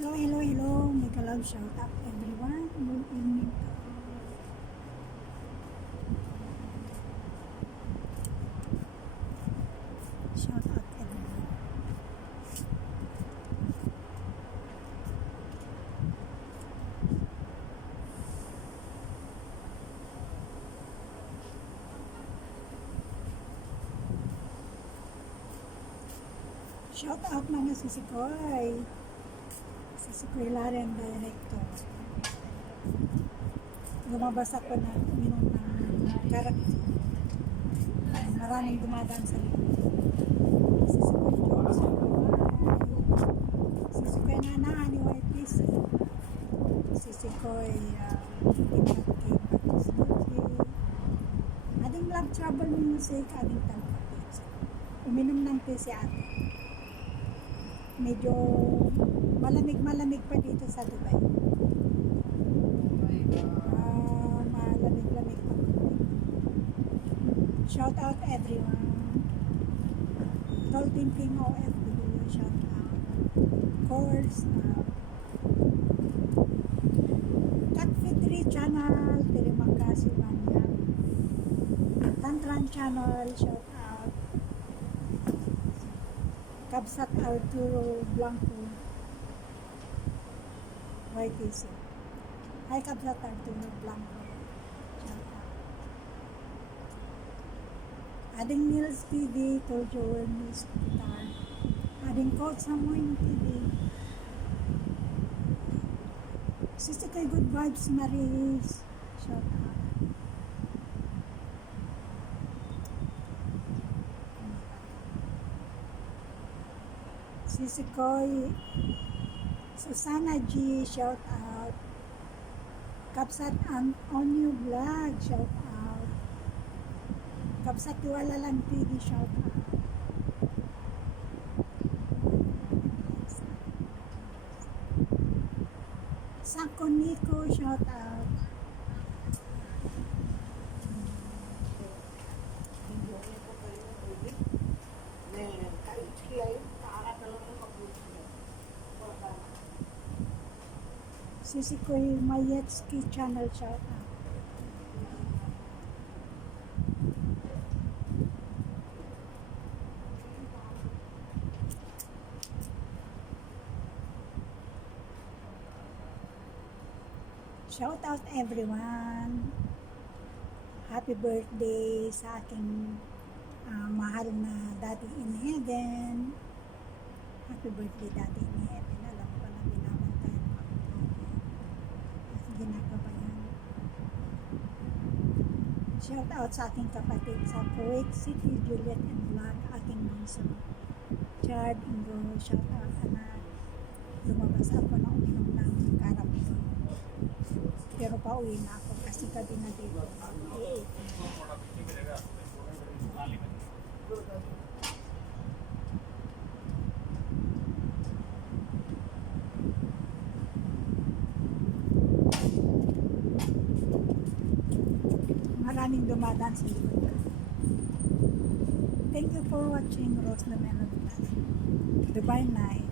Hello, hello, hello. May love shout out everyone. Good evening. Shout out everyone. Shout out mga sisikoy. Sisikoy Laren Director. Lumabas ako na uminom ng karakter. Maraming dumadaan sa likod. Sisikoy George. Sisikoy Nana ni YPC. Sisikoy Ading Love Trouble Music, ading Talpapit. Uminom ng tea si ate. Medyo malamig pa dito sa Dubai. Malamig pa. Shout out everyone. Golden King OFW, shout out. Course, Cat Fitri Channel, terima kasih banyak. Tantran Channel, shout out. Kabsat Arturo Blanco YTC. Hi Kabsat Arturo Blanco. Shout out. Ading Nils TV, Tojo News Guitar. Ading Coach Samoy TV. Sister kay Good Vibes Maris. Shout out. Sisikoy Susana G, shout out. Kapsat ang Onyo Vlog, shout out. Kapsat Tiwala Lang TV, shout out. Sako Nico, shout out. Sisikoy Mayetski Channel, shout out. Shout out everyone. Happy birthday sa aking mahal na Daddy in Heaven. Happy birthday Daddy in Heaven. Alam ko na binabantayan mo ako at ginagabayan. Shout out sa aking kapatid sa Kuwait City, Juliet and Vlog, aking bunso. Chard, Ingo, shout out anak. Lumabas ako na uminom ng karamito. Pero pauwi na ako kasi gabi na dito. Maraming dumadaan sa likod. Thank you for watching Rose na Melody. Dubai Night.